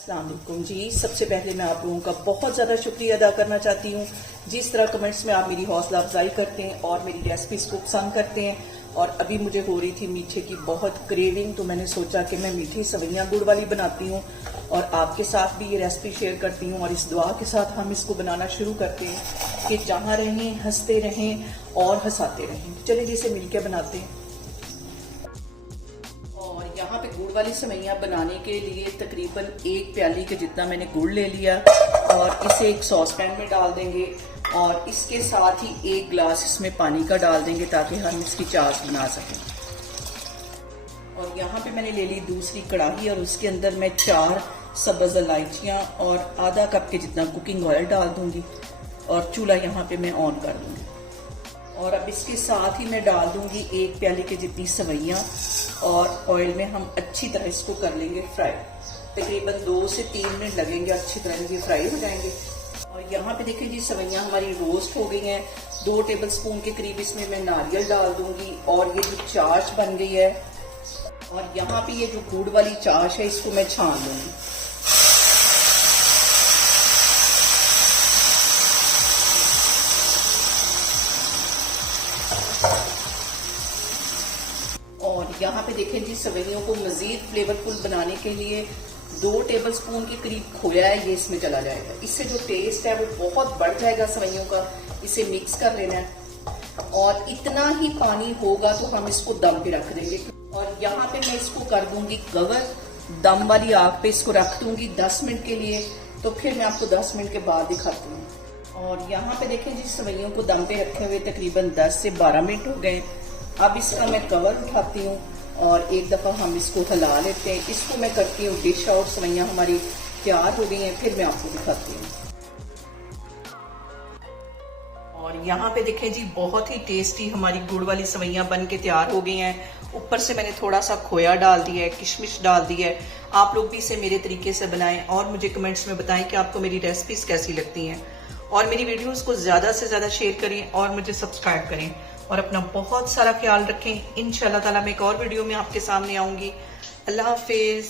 अस्सलाम वालेकुम जी। सबसे पहले मैं आप लोगों का बहुत ज़्यादा शुक्रिया अदा करना चाहती हूँ जिस तरह कमेंट्स में आप मेरी हौसला अफजाई करते हैं और मेरी रेसिपीज को पसंद करते हैं। और अभी मुझे हो रही थी मीठे की बहुत क्रेविंग, तो मैंने सोचा कि मैं मीठी सवैयां गुड़ वाली बनाती हूँ और आपके साथ भी ये रेसिपी शेयर करती हूँ। और इस दुआ के साथ हम इसको बनाना शुरू करते हैं कि जहाँ रहें हंसते रहें और हंसाते रहें। चलिए इसे मिलकर बनाते हैं। और यहाँ पे गुड़ वाली सेवइयां बनाने के लिए तकरीबन 1 प्याली के जितना मैंने गुड़ ले लिया और इसे एक सॉस पैन में डाल देंगे और इसके साथ ही 1 गिलास इसमें पानी का डाल देंगे ताकि हम इसकी चाश बना सकें। और यहाँ पे मैंने ले ली दूसरी कढ़ाई और उसके अंदर मैं 4 सब्ज इलायचियाँ और आधा कप के जितना कुकिंग ऑयल डाल दूंगी और चूल्हा यहाँ पे मैं ऑन कर दूंगी। और अब इसके साथ ही मैं डाल दूंगी 1 प्याली के जितनी सेवइयां और ऑयल में हम अच्छी तरह इसको कर लेंगे फ्राई। तकरीबन 2 से 3 मिनट लगेंगे, अच्छी तरह ये फ्राई हो जाएंगे। और यहाँ पे देखिए जी सेवइयां हमारी रोस्ट हो गई हैं। 2 टेबलस्पून के करीब इसमें मैं नारियल डाल दूंगी और ये जो चाश बन गई है और यहाँ पे ये जो गुड़ वाली चाश है इसको मैं छान लूंगी। और यहाँ पे देखें जी सेवइयों को मजीद फ्लेवरफुल बनाने के लिए 2 टेबलस्पून के करीब खोया है, ये इसमें चला जाएगा। इससे जो टेस्ट है वो बहुत बढ़ जाएगा सेवइयों का। इसे मिक्स कर लेना है और इतना ही पानी होगा तो हम इसको दम पे रख देंगे। और यहाँ पे मैं इसको कर दूंगी कवर, दम वाली आग पे इसको रख दूंगी 10 मिनट के लिए। तो फिर मैं आपको 10 मिनट के बाद दिखाती हूँ। और यहाँ पे देखें जी सेवइयों को दम पे रखे हुए तकरीबन 10 से 12 मिनट हो गए। अब इसका मैं कवर उठाती हूँ और एक दफा हम इसको हिला लेते हैं। इसको मैं करती हूँ डिश आउट। सेवइयां हमारी तैयार हो गई हैं, फिर मैं आपको दिखाती हूँ। और यहाँ पे देखें जी बहुत ही टेस्टी हमारी गुड़ वाली सेवइयां बन के तैयार हो गई हैं। ऊपर से मैंने थोड़ा सा खोया डाल दिया है, किशमिश डाल दी है। आप लोग भी इसे मेरे तरीके से बनाएं और मुझे कमेंट्स में बताएं कि आपको मेरी रेसिपीज कैसी लगती हैं। और मेरी वीडियोस को ज्यादा से ज्यादा शेयर करें और मुझे सब्सक्राइब करें और अपना बहुत सारा ख्याल रखें। इंशाल्लाह ताला मैं एक और वीडियो में आपके सामने आऊंगी। अल्लाह हाफिज।